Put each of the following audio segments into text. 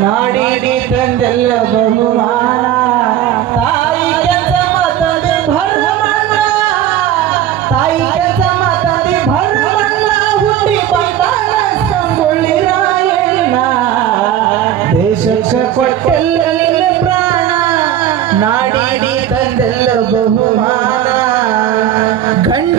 ನಾಡಿಡಿ ತಂದೆಲ್ಲ ಬಹುಮಾನ ತಾಯಿ ಕೆಲಸ ಮಾತದೆ ಭರಮಣ್ಣ ತಾಯಿ ಕೆಲಸ ಮಾತದೆ ಭರಮಣ್ಣ ಹುಟ್ಟಿ ಬಂದಾನ ಸಂಗೊಳ್ಳಿ ರಾಯಣ್ಣ ದೇಶಕ್ಕೆ ಕೊಟ್ಟೆಲ್ಲ ನಿನ್ನ ಪ್ರಾಣ ನಾಡಿಡಿ ತಂದೆಲ್ಲ ಬಹುಮಾನ ಗಂಡ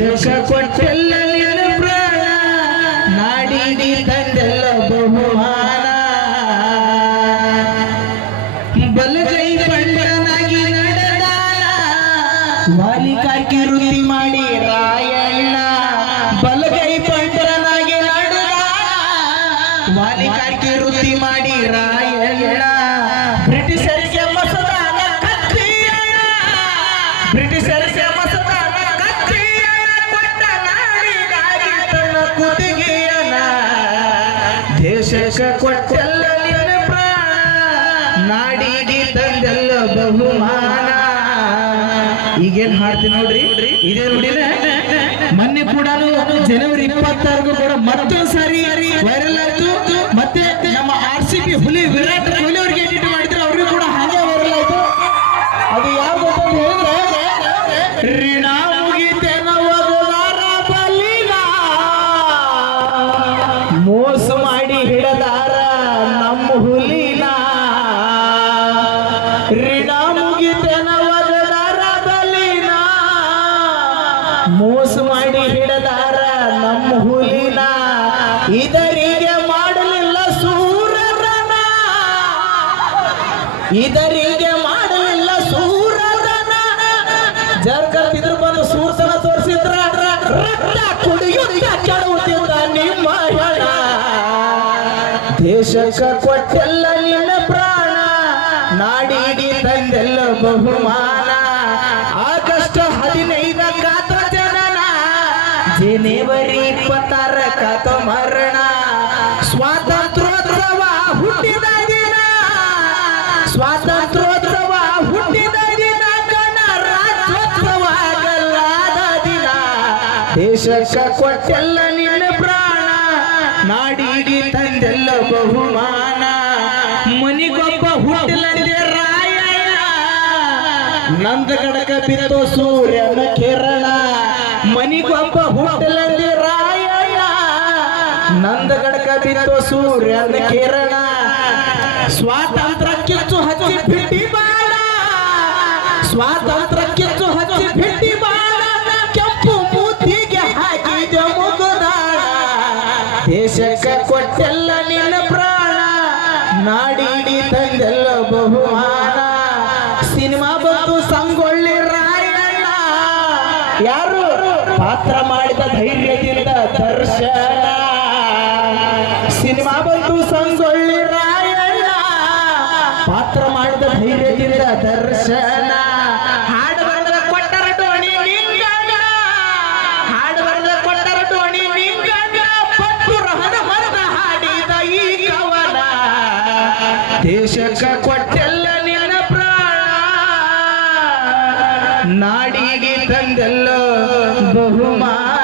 ದೇಶಕ್ಕೆ ಕೊಟ್ಟೆಲ್ಲ ಪ್ರಾಣ. ನಾಡಿಡಿ ತಂದೆಲ್ಲ ಬಹುಮಾನ. ಬಲಗೈ ಬಂಡನಾಗಿ ನಡೆದ. ಮಾಲಿಕಾಕಿ ವೃತ್ತಿ ಮಾಡಿ ರಾಯಣ್ಣ. ಬಲಗೈ ಬಂಡನಾಗಿ ನಡೆದ. ಮಾಲಿಕಾಕಿ ವೃತ್ತಿ ಮಾಡಿ ರಾಯಣ್ಣ. ಬ್ರಿಟಿಷರಿಗೆ ಮಸದಾನ ಬ್ರಿಟಿಷರಿಗೆ ದೇಶಕ್ಕೆ ಕೊಟ್ಟೆಲ್ಲ ನಾಡಿಗೆ ತಂದೆಲ್ಲ ಬಹುಮಾನ. ಈಗೇನ್ ಹಾಡ್ತೀನಿ ನೋಡ್ರಿ? ಇದೇ ನೋಡಿ ಮೊನ್ನೆ ಕೂಡ ಜನವರಿ ಇಪ್ಪತ್ತಾರು ಕೂಡ ಮತ್ತೊಂದು ಸಾರಿ ವೈರಲ್ ಆಯ್ತು. ಮತ್ತೆ ನಮ್ಮ ಆರ್ ಸಿ ಬಿ ಹುಲಿ ವಿರಾಟ್ ಇದರಿಗೆ ಮಾಡಲಿಲ್ಲ ಸೂರ ಜರ್ಕಲ್ ಇದ್ರ ಬಂದು ಸೂರ್ತನ ತೋರಿಸಿದ್ರ. ರಕ್ತ ಕುಡಿಯುತ್ತ ಕೆಡುತ್ತಿದ್ದ ನಿಮ್ಮ ಹೆಣ. ದೇಶಕ್ಕೆ ಕೊಟ್ಟೆಲ್ಲ ನಿನ್ನ ಪ್ರಾಣ. ನಾಡಿಡಿ ತಂದೆಲ್ಲ ಬಹುಮಾನ. ಆಗಸ್ಟ್ ಹದಿನೈದ ಕಾತ ಜನನ. ಜನವರಿ ಇಪ್ಪತ್ತಾರ ಕಾತ ಮರಣ. ಸ್ವಾತಂತ್ರ್ಯೋತ್ಸವ ದೇಶಕ್ಕ ಕೊಟ್ಟೆಲ್ಲ ನಿನ್ನ ಪ್ರಾಣ ತಂದೆಲ್ಲ ಬಹುಮಾನ. ಮನಿಗೊಬ್ಬ ರಾಯ ನಂದ ಗಡಕ ಬಿತ್ತೋ ಸೂರ್ಯನ ಕಿರಣ, ಮನಿಗೊಬ್ಬ ಹುಟ್ಟಲಂದೆ ರಾಯಣ್ಣ ನಂದ ಗಡಕ ಸೂರ್ಯ ಸೂರ್ಯನ ಕಿರಣ. ಸ್ವಾತಂತ್ರ್ಯ ಕಿಚ್ಚು ಹಚ್ಚಿ ಬಿಟ್ಟಿ ಬಾಳ ಸ್ವಾತಂತ್ರ್ಯ ಕಿಚ್ಚು ಹಚ್ಚಿ ಬಿಟ್ಟಿ ಬಾಳ ಕೆಂಪು ಮೂತಿಗೆ ಹಾಕಿದ ದೇಶಕ್ಕೆ ಕೊಟ್ಟೆಲ್ಲ ನಿನ್ನ ಪ್ರಾಣ. ನಾಡಿಡಿ ತಂದೆಲ್ಲ ಬಹುಮಾನ. ಸಿನಿಮಾ ಬಂದು ಸಂಗೊಳ್ಳಿ ರಾಯಣ್ಣ. ಯಾರು? ಪಾತ್ರ ಮಾಡಿದ ದರ್ಶನ. ಹಾಡು ಬರೆದ ಕೊಟ್ಟರ ಟೋಣಿ ನಿಂಗಂಗ. ಹಾಡು ಬರೆದ ಕೊಟ್ಟರ ಟೋಣಿ ನಿಂಗಂಗ. ಪಟ್ಟು ರಹನ ಮರದ ಹಾಡಿದ ಈ ಕವನ. ದೇಶಕ್ಕ ಕೊಟ್ಟೆಲ್ಲ ನಿನ್ನ ಪ್ರಾಣ. ನಾಡಿಗೆ ತಂದೆಲ್ಲ ಬಹುಮಾನ.